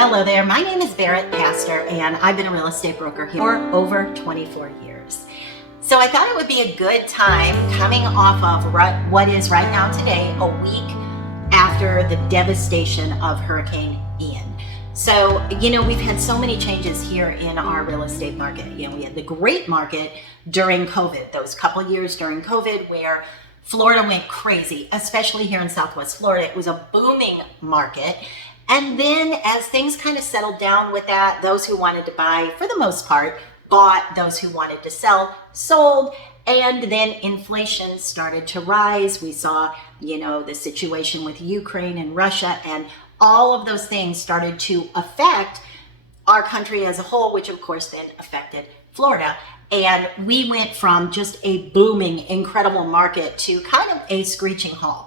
Hello there, my name is BarrettPastor and I've been a real estate broker here for over 24 years. So I thought it would be a good time coming off of what is right now today, a week after the devastation of Hurricane Ian. So, we've had so many changes here in our real estate market. We had the great market during COVID, those couple years during COVID where Florida went crazy, especially here in Southwest Florida. It was a booming market. And then as things kind of settled down with that, those who wanted to buy, for the most part, bought. Those who wanted to sell, sold. And then inflation started to rise. We saw, the situation with Ukraine and Russia, and all of those things started to affect our country as a whole, which of course then affected Florida. And we went from just a booming, incredible market to kind of a screeching halt.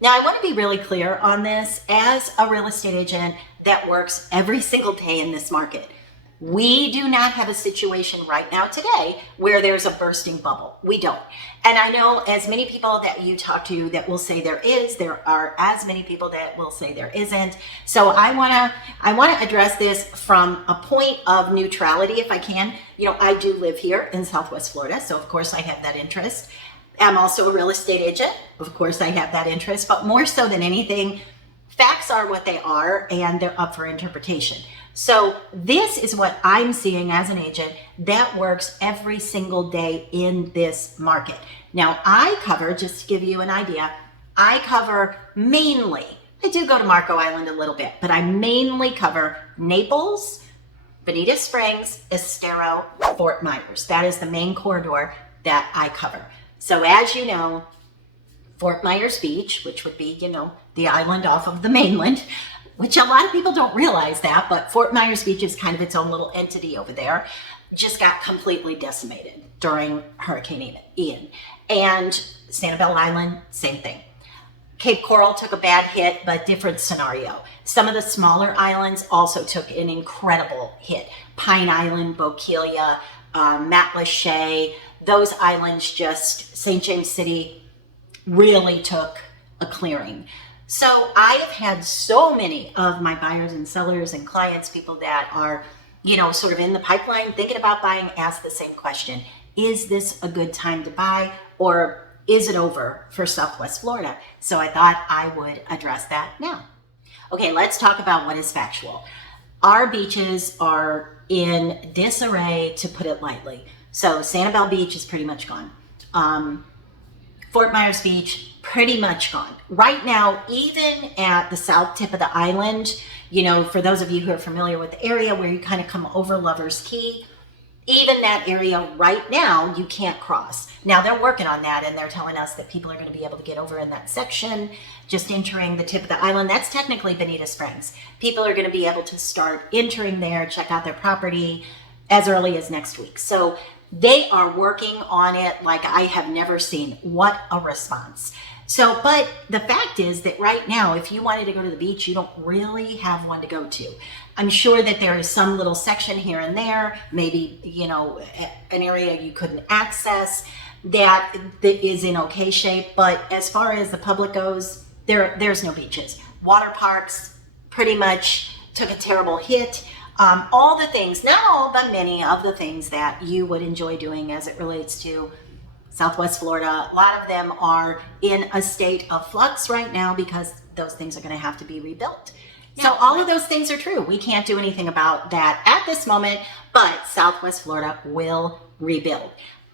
Now, I want to be really clear on this. As a real estate agent that works every single day in this market, we do not have a situation right now today where there's a bursting bubble. We don't. And I know as many people that you talk to that will say there is, there are as many people that will say there isn't. So I want to address this from a point of neutrality if I can. I do live here in Southwest Florida, so of course I have that interest. I'm also a real estate agent. Of course, I have that interest, but more so than anything, facts are what they are and they're up for interpretation. So this is what I'm seeing as an agent that works every single day in this market. Now, I cover, just to give you an idea, I cover mainly, I do go to Marco Island a little bit, but I mainly cover Naples, Bonita Springs, Estero, Fort Myers. That is the main corridor that I cover. So as you know, Fort Myers Beach, which would be, the island off of the mainland, which a lot of people don't realize that, but Fort Myers Beach is kind of its own little entity over there, just got completely decimated during Hurricane Ian. And Sanibel Island, same thing. Cape Coral took a bad hit, but different scenario. Some of the smaller islands also took an incredible hit. Pine Island, Bokeelia, Matlacha, those islands, St. James City really took a clearing. So I have had so many of my buyers and sellers and clients, people that are, sort of in the pipeline thinking about buying, ask the same question. Is this a good time to buy, or is it over for Southwest Florida? So I thought I would address that now. Okay, let's talk about what is factual. Our beaches are in disarray, to put it lightly. So Sanibel Beach is pretty much gone. Fort Myers Beach, pretty much gone. Right now, even at the south tip of the island, for those of you who are familiar with the area where you kind of come over Lover's Key, even that area right now, you can't cross. Now they're working on that, and they're telling us that people are going to be able to get over in that section, just entering the tip of the island. That's technically Bonita Springs. People are going to be able to start entering there, check out their property as early as next week. So they are working on it like I have never seen. What a response. So, but the fact is that right now, if you wanted to go to the beach, you don't really have one to go to. I'm sure that there is some little section here and there, maybe, an area you couldn't access that is in okay shape. But as far as the public goes, there's no beaches. Water parks pretty much took a terrible hit. All the things, not all, but many of the things that you would enjoy doing as it relates to Southwest Florida, a lot of them are in a state of flux right now because those things are going to have to be rebuilt. So all of those things are true. We can't do anything about that at this moment, but Southwest Florida will rebuild.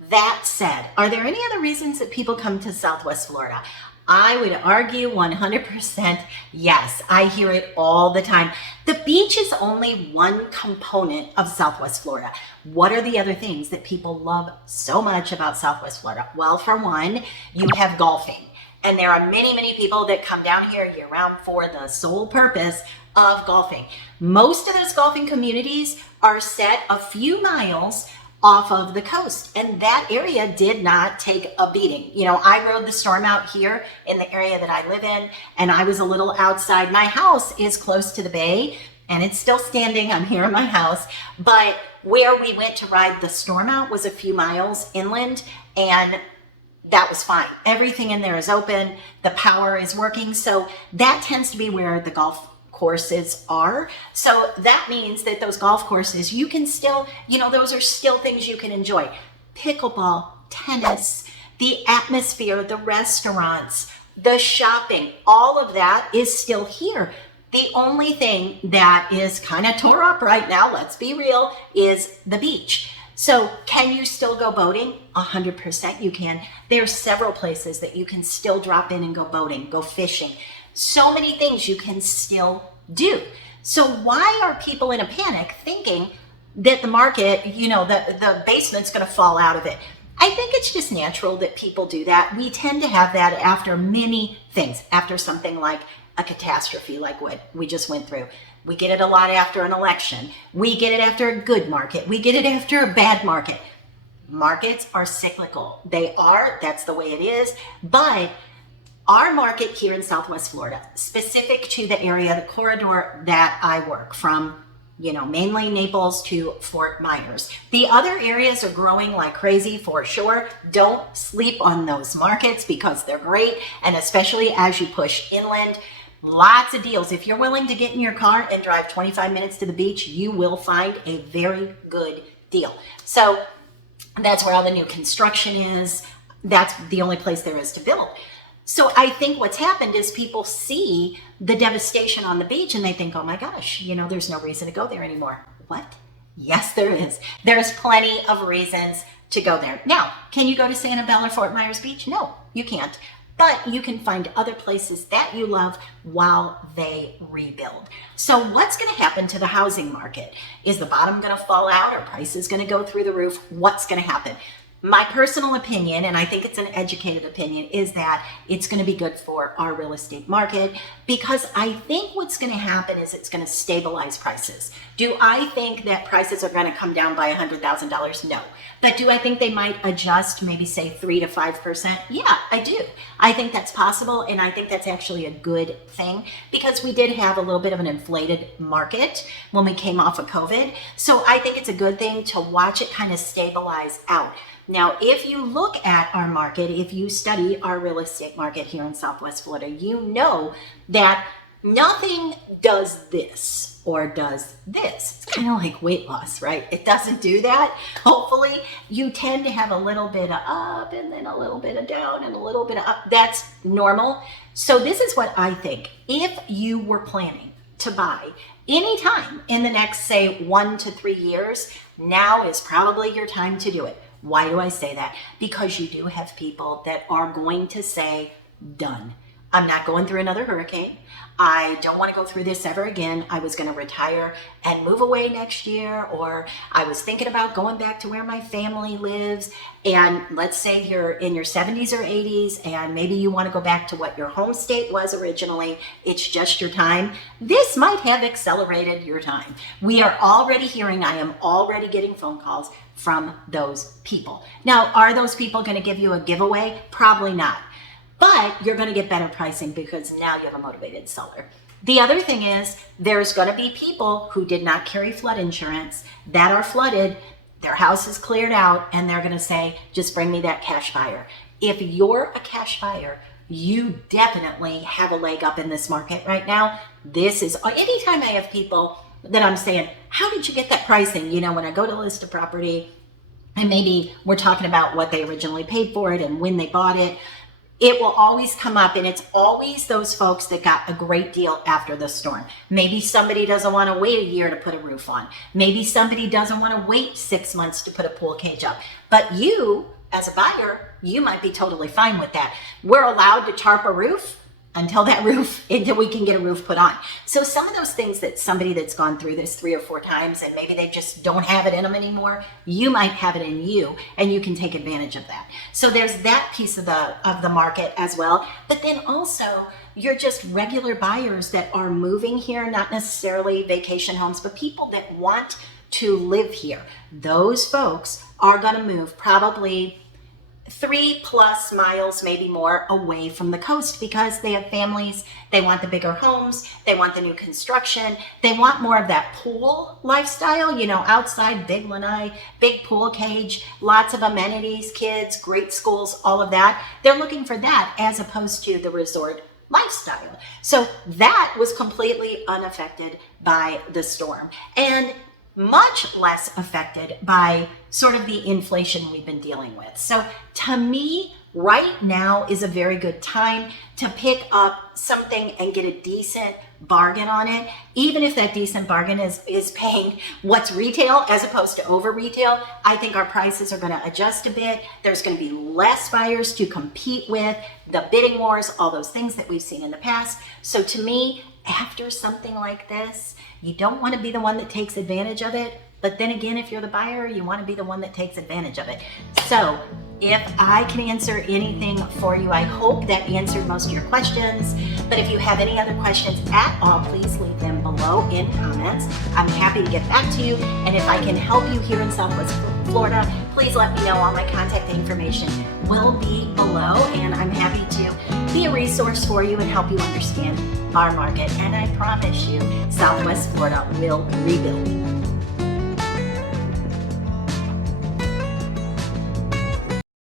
That said, are there any other reasons that people come to Southwest Florida? I would argue 100% yes. I hear it all the time. The beach is only one component of Southwest Florida. What are the other things that people love so much about Southwest Florida? Well, for one, you have golfing. And there are many, many people that come down here year round for the sole purpose of golfing. Most of those golfing communities are set a few miles off of the coast, and that area did not take a beating. I rode the storm out here in the area that I live in, and I was a little outside. My house is close to the bay, and it's still standing. I'm here in my house, but where we went to ride the storm out was a few miles inland, and that was fine. Everything in there is open. The power is working, so that tends to be where the golf courses are. So that means that those golf courses, you can still, those are still things you can enjoy. Pickleball, tennis, the atmosphere, the restaurants, the shopping, all of that is still here. The only thing that is kind of tore up right now, let's be real, is the beach. So can you still go boating? 100% you can. There's several places that you can still drop in and go boating, go fishing. So many things you can still do. So why are people in a panic thinking that the market, the basement's going to fall out of it? I think it's just natural that people do that. We tend to have that after many things, after something like a catastrophe like what we just went through. We get it a lot after an election. We get it after a good market. We get it after a bad market. Markets are cyclical. They are, that's the way it is. But our market here in Southwest Florida, specific to the area, the corridor that I work from, mainly Naples to Fort Myers. The other areas are growing like crazy for sure. Don't sleep on those markets because they're great. And especially as you push inland, lots of deals. If you're willing to get in your car and drive 25 minutes to the beach, you will find a very good deal. So that's where all the new construction is. That's the only place there is to build. So I think what's happened is people see the devastation on the beach and they think, oh my gosh, there's no reason to go there anymore. What? Yes, there is. There's plenty of reasons to go there. Now, can you go to Sanibel or Fort Myers Beach? No, you can't. But you can find other places that you love while they rebuild. So what's going to happen to the housing market? Is the bottom going to fall out? Are prices going to go through the roof? What's going to happen? My personal opinion, and I think it's an educated opinion, is that it's going to be good for our real estate market because I think what's going to happen is it's going to stabilize prices. Do I think that prices are going to come down by $100,000? No. But do I think they might adjust, maybe say 3 to 5%? Yeah, I do. I think that's possible, and I think that's actually a good thing because we did have a little bit of an inflated market when we came off of COVID. So I think it's a good thing to watch it kind of stabilize out. Now, if you look at our market, if you study our real estate market here in Southwest Florida, you know that nothing does this or does this. It's kind of like weight loss, right? It doesn't do that. Hopefully, you tend to have a little bit of up and then a little bit of down and a little bit of up. That's normal. So this is what I think. If you were planning to buy anytime in the next, say, 1 to 3 years, now is probably your time to do it. Why do I say that? Because you do have people that are going to say, done. I'm not going through another hurricane. I don't want to go through this ever again. I was going to retire and move away next year, or I was thinking about going back to where my family lives. And let's say you're in your 70s or 80s, and maybe you want to go back to what your home state was originally. It's just your time. This might have accelerated your time. We are already hearing, I am already getting phone calls from those people. Now, are those people going to give you a giveaway? Probably not. But you're going to get better pricing because now you have a motivated seller. The other thing is there's going to be people who did not carry flood insurance that are flooded, their house is cleared out, and they're going to say, just bring me that cash buyer. If you're a cash buyer, you definitely have a leg up in this market right now. This is, anytime I have people that I'm saying, how did you get that pricing? When I go to list a property and maybe we're talking about what they originally paid for it and when they bought it, it will always come up, and it's always those folks that got a great deal after the storm. Maybe somebody doesn't want to wait a year to put a roof on. Maybe somebody doesn't want to wait 6 months to put a pool cage up. But you, as a buyer, you might be totally fine with that. We're allowed to tarp a roof until we can get a roof put on. So some of those things that somebody that's gone through this 3 or 4 times and maybe they just don't have it in them anymore, you might have it in you and you can take advantage of that. So there's that piece of the market as well. But then also you're just regular buyers that are moving here, not necessarily vacation homes, but people that want to live here. Those folks are going to move probably 3+ miles, maybe more, away from the coast because they have families, they want the bigger homes, they want the new construction, they want more of that pool lifestyle, outside, big lanai, big pool cage, lots of amenities, kids, great schools, all of that. They're looking for that as opposed to the resort lifestyle. So that was completely unaffected by the storm, and much less affected by sort of the inflation we've been dealing with. So to me, right now is a very good time to pick up something and get a decent bargain on it, even if that decent bargain is paying what's retail as opposed to over retail. I think our prices are going to adjust a bit. There's going to be less buyers to compete with, the bidding wars, all those things that we've seen in the past. So to me, after something like this, you don't want to be the one that takes advantage of it. But then again, if you're the buyer, you want to be the one that takes advantage of it. So if I can answer anything for you, I hope that answered most of your questions. But if you have any other questions at all, please leave them below in comments. I'm happy to get back to you. And if I can help you here in Southwest Florida, please let me know. All my contact information will be below, and I'm happy to be a resource for you and help you understand our market. And I promise you, Southwest Florida will rebuild.